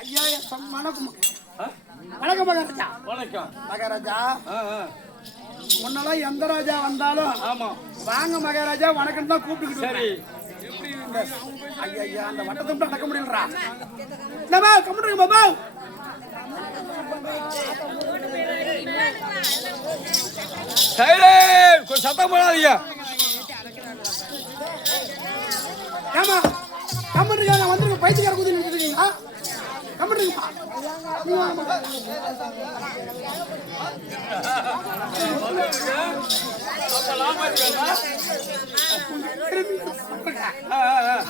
ஐயா வணக்கம் வணக்கம் மகாராஜா. வணக்கம் மகாராஜா. முன்னெல்லாம் எந்த ராஜா வந்தாலும் ஆமா வாங்க மகாராஜா வணக்கம் தான் கூப்பிட்டு. சரி ஐயா அந்த வட்டத்தை அடக்க முடியலடா. பாபா கம்ப்யூட்டர் பாபா. சைலண்ட் கொஞ்சம் சத்தம் போடாதீங்க. ஏமா கம்ப்யூட்டர் நான் வந்து பைத்தியக்கார குதி நின்னுட்டு இருக்கீங்களா? கம்ப்யூட்டர்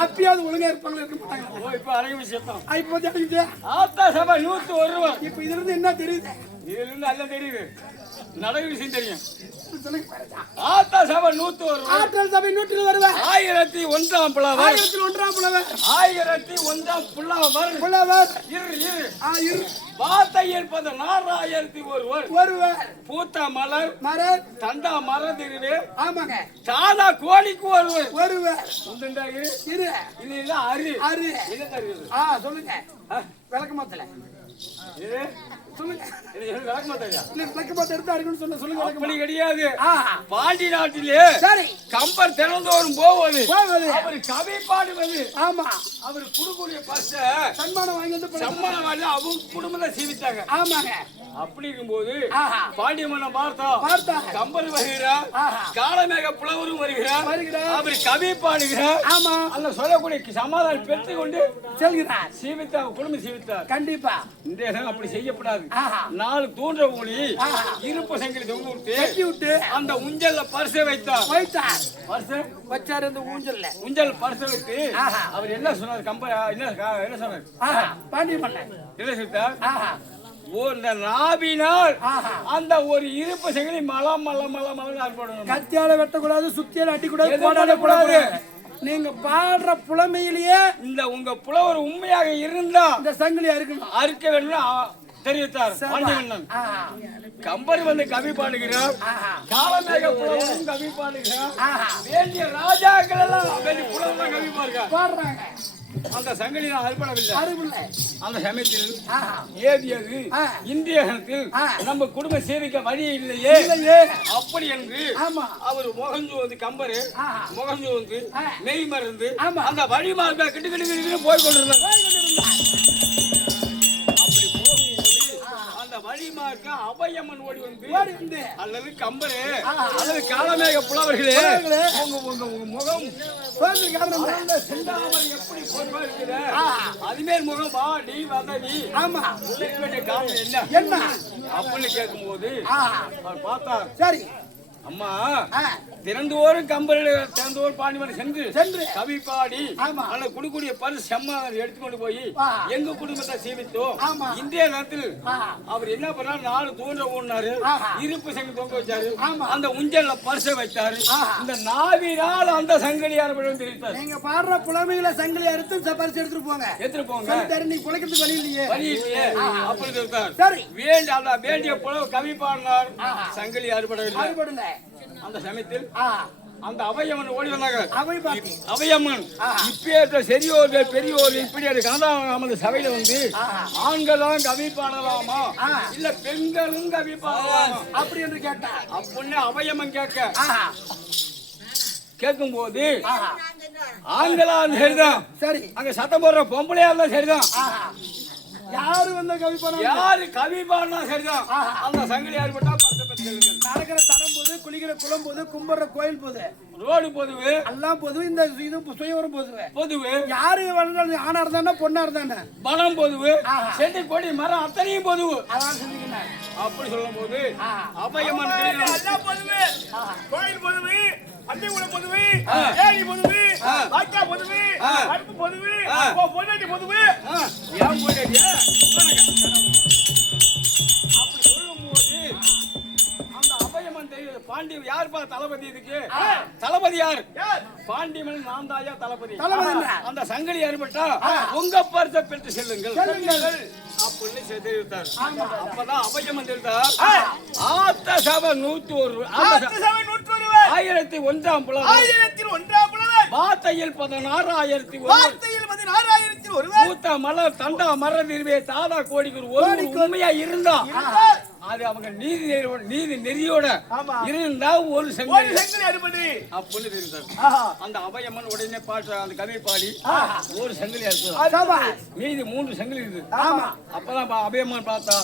அப்பயாவது ஒழுங்கா இருப்பாங்களா இருக்க மாட்டாங்க. ஓ இப்ப அழகு விஷயம் இப்ப வந்து அடிக்குது. ஆத்தா சபை 101 ரூபா. இப்ப இதுல இருந்து என்ன தெரியுது? இதுல இருந்து எல்லாம் தெரியுது. நடவு விஷயம் தெரியும். சொல்லுங்க பாருங்க. ஆத்தா சபை 101 ரூபா. ஆற்றல் சபை 101 1001ஆம் புலவர். 1001ஆம் புலவர். 1001ஆம் புலவர். புலவர். இரு வார்த்தையில் 16,001 ஒருவர். பூத்த மலர் மலர். தண்டா மரதிருவே. ஆமாங்க. தாதா கோழிக்கு ஒருவர். ஒருவர். உண்டுண்டா இரு. இரு. இல்ல அரு. அரு. என்ன தருது? சொல்லுங்க. விளக்கமாத்தல. இது சொல்லுங்க. இது விளக்கமாத்தையா? இல்ல விளக்கமாத்த எடுத்து அடிக்கணும்னு சொல்லுங்க. அப்படி கிடையாது. பாண்டி நாட்டிலே சரி. கம்பர் திறந்தோறும் போவது. அவர் கவி பாடுவது. ஆமா. அவர் குடுக்கூடிய பச சன்மானம் வாங்கி வந்து சம்மானம் வாங்கி அவங்க குடும்பத்தை சீவித்தாங்க. ஆமாங்க. அப்படி இருக்கும்போது பாண்டிய மன்னன் பார்த்தா கம்பர் வருகிறார், காலமேக புலவரும் வருகிறார், அவர் கவி பாடுகிறார். ஆமா. அந்த சொல்லக்கூடிய சமாதானம் பெற்று கொண்டு செல்கிறார். சீவித்தார், குடும்பம் சீவித்தார். கண்டிப்பா இந்த அப்படி செய்யப்படாது. 4 தூண்ற ஒளி இருப்பு சங்கிலி தொங்க விட்டு அந்த ஊஞ்சல்ல பரிசை வைத்தார். பரிசை வச்சாரு. அந்த ஊஞ்சல் பரிசை வைத்து அவர் என்ன சொன்னார்? கம்பர் என்ன சொன்னார்? பாண்டிய மன்னன் என்ன சொல்லிட்டார்? ஒரு நாவினால் அந்த ஒரு இருப்பு சங்கிலி மலம் மலம் மலம் மலம் அற்படணும். கத்தியால வெட்டக்கூடாது, சுத்தியால அடிக்கூடாது, கோடால கூடாது. நீங்க பாடுற புலமையிலேயே இந்த உங்க புலவர் உண்மையாக இருந்தா இந்த சங்கிலியா இருக்கணும், அறுக்க வேண்டும் தெரிவித்தார் பாண்டியன். கம்பர் வந்து கவி பாடுகிறார், காலமேக புலவரும் கவி பாடுகிறார், வேண்டிய ராஜாக்கள் எல்லாம் வேண்டிய புலவரும் கவி பாடுறாங்க. அந்த சங்கிலி அறுபடவில்லை. அந்த சமயத்தில் ஏதியது இந்திய நம்ம குடும்ப சேவிக்க வழி இல்லையே அப்படி என்று அவர் முகஞ்சு வந்து கம்பரு முகஞ்சு வந்து மெய் மருந்து அந்த வழி மார்க்க கிட்டு கிட்டு போய் கொண்டிருந்தார். வழிமார்க்க அபயம்மன் ஓடி வந்து அல்லது கம்பரே அல்லது காலமேக புலவர்களே உங்க முகம் செந்தாமரை எப்படி பொறுப்பா இருக்குது அதுமேல் முகம் வாடி வதவி என்ன அப்படின்னு கேட்கும் போது அவர் பார்த்தார். சரி அம்மா திறந்தோறும் கம்பரில் திறந்தோறும் பாண்டிமன் சென்று கவி பாடி அந்த குடுக்கூடிய பரிசு செம்ம எடுத்துக்கொண்டு போய் எங்க குடும்பத்தை சீவித்தோம். இந்திய நேரத்தில் அவர் என்ன பண்ணாரு? 4 தூண்ட ஓடினாரு, இருப்பு சங்கி தொங்க வச்சாரு, அந்த ஊஞ்சல்ல பரிசை வச்சாரு. இந்த நாவினால் அந்த சங்கிலி அறுபடும் தெரிவித்தார். நீங்க பாடுற புலமையில சங்கிலி அறுத்து பரிசு எடுத்துட்டு போங்க. நீ குலைக்கிறதுக்கு வழி இல்லையே அப்படி தெரிவித்தார். வேண்டிய அந்த வேண்டிய புலவு கவி பாடினார், சங்கிலி அறுபடவில்லை. அந்த சமயத்தில் அந்த அவையம்மன் ஓடி வந்தாங்க. அவையம்மன் இப்ப பெரியோர்கள் பெரியோர்கள் இப்படி நமது சபையில வந்து ஆண்கள் தான் கவி பாடலாமா இல்ல பெண்களும் கவி பாடலாமா அப்படி என்று கேட்டா அப்படின்னு அவையம்மன் கேட்கும் போது ஆண்களா சரிதான், சரி அங்க சத்தம் போடுற பொம்பளையா இருந்தா சரிதான், யாரு வந்த கவி பாடா யாரு கவி பாடினா சரிதான். அந்த சங்கிலி ஏற்பட்டா நடக்கிற தடம் போது, குளிக்கிற குளம் போது, கும்புற கோயில் போது, ரோடு பொதுவு எல்லாம் பொதுவு. இந்த இது சுயவரம் பொதுவு. யாரு வளர்ந்தாலும் ஆணா இருந்தானே பொண்ணா இருந்தானே பணம் பொதுவு, செடி கொடி மரம் அத்தனையும் பொதுவு. அப்படி சொல்லும் போது அபயம்மன் பொதுவு, கோயில் பொதுவு, பள்ளிக்கூடம் பொதுவு, ஏரி பொதுவு, வாய்க்கா பொதுவு, அடுப்பு பொதுவு, பொன்னாடி பொதுவு. ஏன் பொன்னாடியா? அப்படி சொல்லும் போது அந்த அபயம்மன் தெரியுது. பாண்டி யாருப்பா தளபதி? இதுக்கு தளபதி யார்? பாண்டியமன் நான் தாயா தளபதி. அந்த சங்கிலி ஏற்பட்டா உங்க பரிசை பெற்று செல்லுங்கள் அப்படின்னு தெரிவித்தார். அப்பதான் அபயம்மன் தெரிவித்தார். ஆத்த சபை 101 1001ஆம் புலவர் வார்த்தையில் 16,001 பூத்த மலர் தண்டா மரதிருவே தாதா கோடிக்கு ஒரு உண்மையா இருந்தா அது அவங்க நீதி நெறியோட இருந்தா ஒரு செங்கல் அப்படின்னு தெரிவித்தார். அந்த அபயம்மன் உடனே பாட்டு அந்த கவி பாடி ஒரு செங்கல் இருக்கு, மீதி 3 செங்கல் இருக்கு. அப்பதான் அபயம்மன் பார்த்தா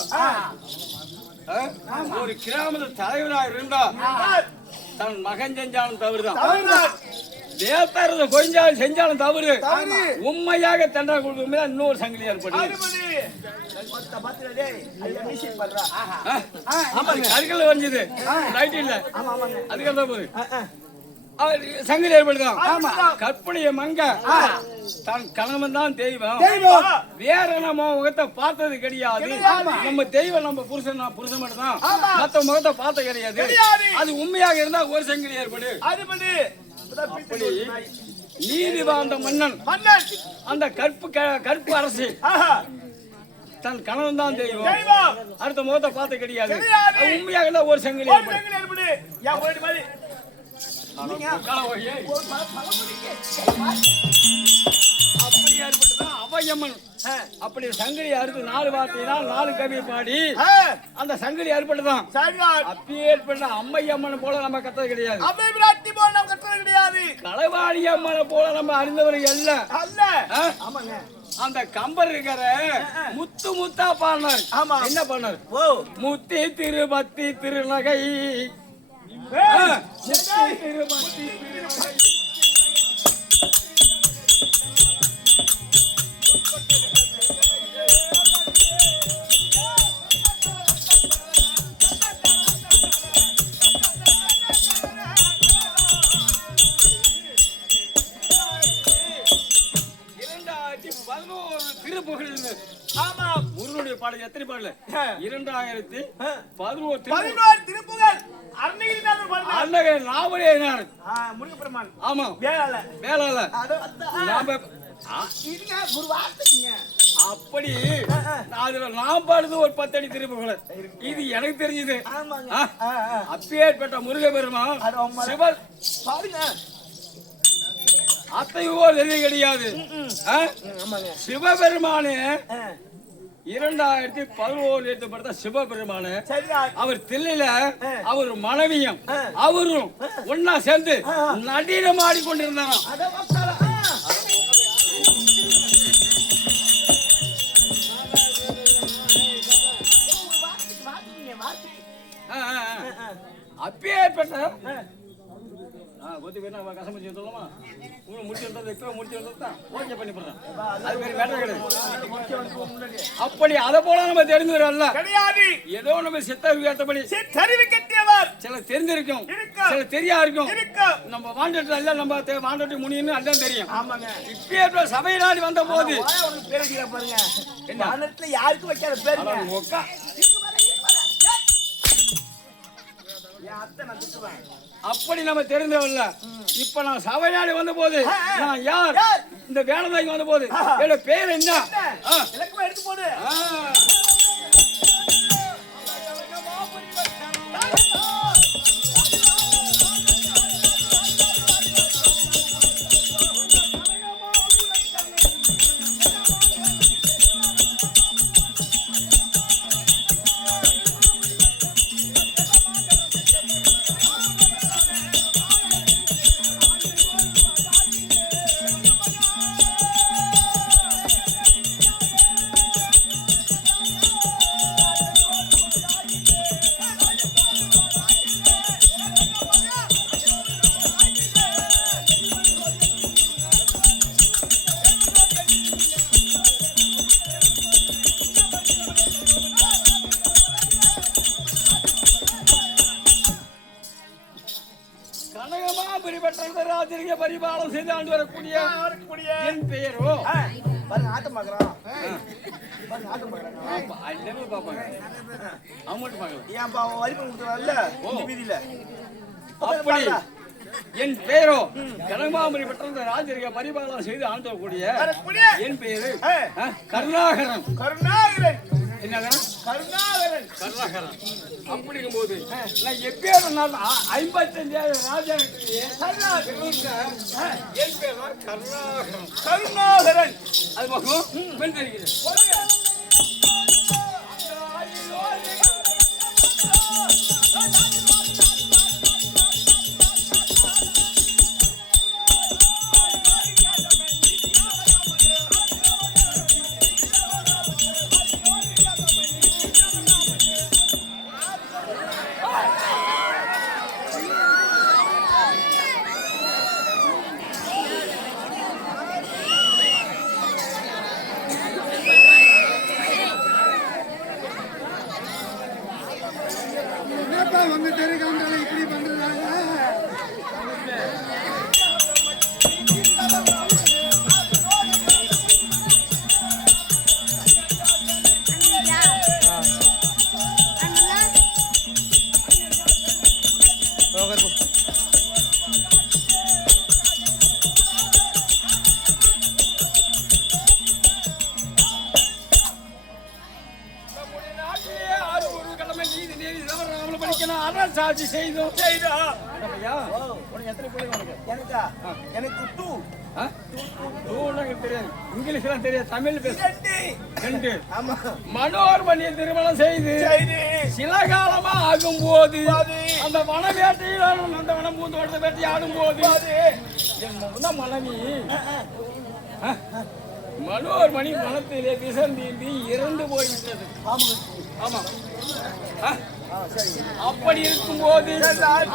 ஒரு கிராமத்து தலைவராக இருந்தா தன் மகன் செஞ்சாலும் தவறுதான், தேவத்தாரத கொஞ்சாலும் செஞ்சாலும் தவறு, உண்மையாக தண்டனை கொடுக்கும் இன்னொரு சங்கிலி ஏற்படுது. கருக்கல் வரைஞ்சது ரைட் இல்ல அதுக்கு போது சங்கதி ஏற்படுதான். ஆமா. கற்பனைய மங்க தன் கணவன் தான் தெய்வம். வேற நம்ம முகத்தை பார்த்தது கிடையாது. நம்ம தெய்வம் நம்ம புருஷன் மட்டும் தான். மத்த முகத்தை பார்த்த கிடையாது. அது உண்மையாக இருந்தா ஒரு சங்கதி ஏற்படு. அப்படி நீதி வாழ்ந்த மன்னன் அந்த கற்பு அரசு தன் கணவன் தான் தெய்வம். அடுத்த முகத்தை பார்த்த கிடையாது. உண்மையாக இருந்தா ஒரு சங்கதி ஏற்படு. அப்படி ஏற்பட்டுதான் அவையம்மன் அப்படி சங்கிலி அறுத்து 4 வார்த்தையினால் 4 கவி பாடி அந்த சங்கிலி ஏற்பட்டுதான். அப்படி ஏற்பட்ட அம்மையம்மன் போல நம்ம கத்தது கிடையாது. களவாடி அம்மனை போல நம்ம அறிந்தவர்கள் அல்ல. அந்த கம்பர் இருக்கிற முத்து முத்தா பாடினார். என்ன பண்ணார்? முத்தி திருபத்தி திருநகை முருகனுடைய பாடல் எத்தனை பாடல்? 2011 திருப்புகழ். அப்படி அதுல நான் பாடுது ஒரு 10 அடி திருப்புகழ். இது எனக்கு தெரிஞ்சது. அப்பேற்பட்ட முருகப்பெருமான் சிவன் அத்தையோர் எதிரி கிடையாது. சிவபெருமானே 2011 ஏற்படுத்த சிவபெருமானு அவர் தில்லையில அவர் மனைவியும் அவரும் ஒன்னா சேர்ந்து நடனம் ஆடிக்கொண்டிருந்தாராம். அப்பேற்பட்ட அப்படி அதை போல நம்ம தெரிஞ்சவரல்ல. ஏதோ நம்ம சித்தபடி சில தெரிஞ்சிருக்கும், சில தெரியா இருக்கும். நம்ம வாண்டட்டு அல்ல, நம்ம வாண்டட்டு முனின்னு அதான் தெரியும். இப்ப சபை நாடி வந்த போது யாருக்கும் வைக்காத பேரு அப்படி நம்ம தெரிந்தவல்ல. இப்ப நான் சபையாடி வந்த போது நான் யார், இந்த வேலைக்கு வந்த போது என்னோட பேர் என்ன எடுத்து போடு. பரிபாலம் செய்து ஆண்டு வரக்கூடிய என் பெயரோ ஆட்டம் பாக்குறான். அப்படி என் பெயரோ கனகமாமணி பெற்ற ராஜரிக பரிபாலம் செய்து ஆண்டு வரக்கூடிய என் பெயரு கருணாகரன். கருணாகரன். அப்படி இருக்கும்போது நான் எப்பேரும் 55,000 ராஜா என் பேர் கருணாகரன். அது பக்கம் பெண் தெரிகிறது. வந்து தெரிவிக்காம இப்படி பண்றாங்க. மனசாட்சி செய்தோம். ஐயா, உனக்கு எத்தனை பிள்ளைங்க? எனக்கா? எனக்கு 2. எனக்கு தெரியாது, இங்கிலீஷ்லாம் தெரியாது, தமிழ் பேச. 2. ஆமா. மனோர்மணியை திருமணம் செய்து சில காலமா ஆகும்போது அந்த வனவேட்டையில் அந்த வனம் பூந்தோட்டத்தை வேட்டி ஆடும் போது என் மனைவி மனோர்மணி மனத்திலே விஷம் தீண்டி இறந்து போய்விட்டது. ஆமா. அப்படி இருக்கும்போது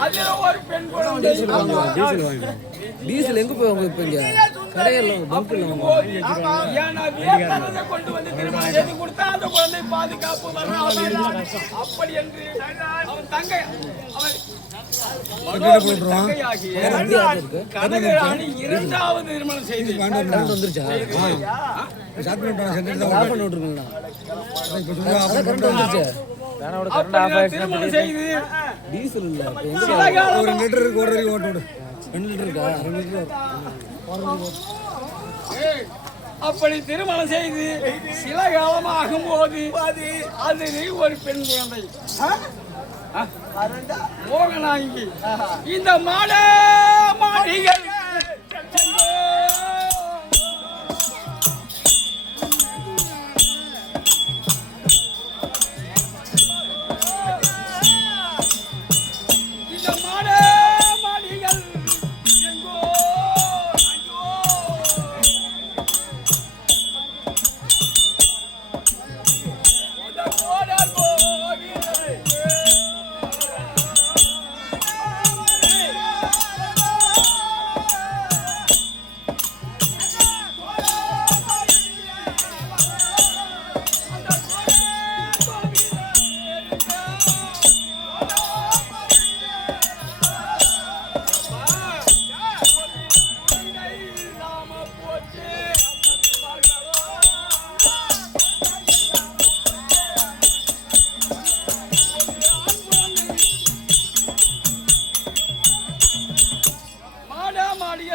அதுல ஒரு பெண் குழந்தை டீசல் எங்க போய் உங்க இப்ப இங்க கடையில பங்க்ல கொண்டு வந்து திருமணம் செய்து கொடுத்தா அந்த குழந்தை பாதுகாப்பு வரும். அப்படி என்று அவன் தங்கை கனகராணி இரண்டாவது திருமணம் செய்து வந்துருச்சா திருமணம் செய்து டீசல் இல்ல ஒரு லிட்டர் ஒரு ஓட்டு 2 லிட்டர் இருக்கா 2 லிட்டர் அப்படி திருமணம் செய்து சில காலம் ஆகும்போது அது ஒரு பெண் குழந்தை மோகனாங்கி இந்த மாடிகள்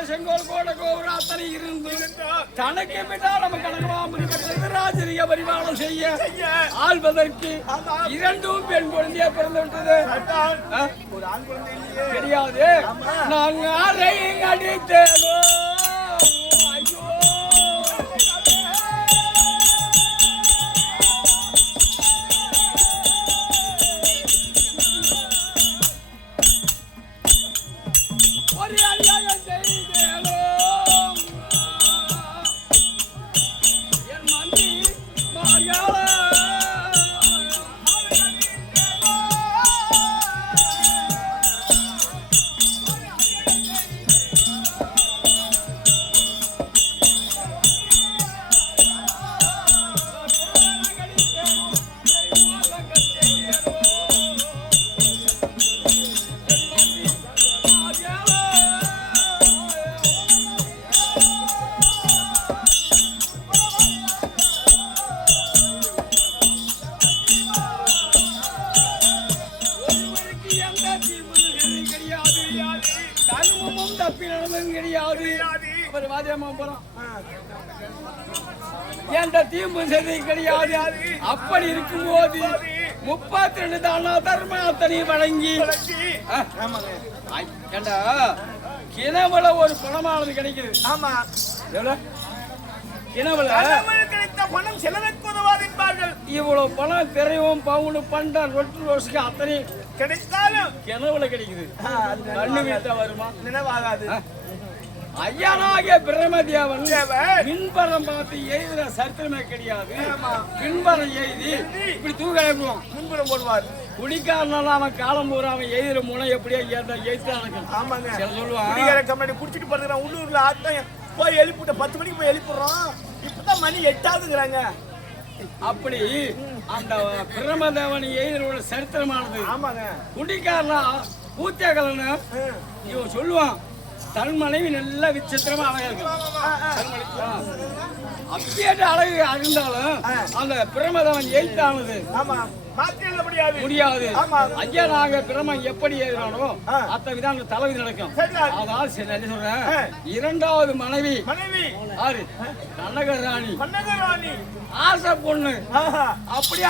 செங்கோல் கோட கோபுரம் அத்தனை இருந்து தனக்கு விட்டால் நம்ம கணக்கு ராஜரிய பரிமாணம் செய்ய ஆள்வதற்கு 2 பெண் குழந்தையா பிறந்து விட்டது. தெரியாது நான் யாரை அடித்தேனோ எந்த தீம்பு சரி கிடையாது. அப்படி இருக்கும்போது 32 தானா தர்ம அத்தனை வழங்கி கிணவுல ஒரு பணமானது கிடைக்குது. ஆமா, எவ்வளவு கிணவுல கிடைத்த பணம் செலவுக்கு உதவாது என்பார்கள். இவ்வளவு பணம் திரையும் பவுனு பண்ட ரொட்டு ரோஸுக்கு அத்தனை கிடைத்தாலும் கிணவுல கிடைக்குது. கண்ணு வீட்டா வருமா? நினைவாகாது. ஐயனாகிய பிரமதேவன் மின்பரம் பார்த்து எழுதுற சரித்திரமே கிடையாது. பின்பரம் எழுதி இப்படி தூக்கிடுவோம், முன்புறம் போடுவார். குடிக்காரனால அவன் காலம் பூரா அவன் எழுதுற முனை எப்படியோ எழுத்தான். ஆமாங்க, சொல்லுவான் கம்பெனி குடிச்சிட்டு போறதுக்கு உள்ளூர்ல ஆட்டம் போய் எழுப்பிட்ட 10 மணிக்கு போய் எழுப்பிடுறோம். இப்பதான் மணி 8ஆகுதுங்கிறாங்க. அப்படி அந்த பிரமதேவன் எழுதுற சரித்திரமானது. ஆமாங்க, குடிக்காரனா பூத்தியாக்கலன்னு இவன் சொல்லுவான். தன் மனைவி நல்ல விசித்திரமா அழகா இருக்கு. அப்படியே அழகு இருந்தாலும் அந்த பிரமதவன் எய்த்தானது முடியாது. ஐயா நாங்க பிரமன் எப்படி எழுதுறானோ அத்த விதான் தலைவி நடக்கும். அதனால சரி என்ன சொல்றேன், 2வது மனைவி யாரு? கனகராணி. ஆசை பொண்ணு. அப்படியே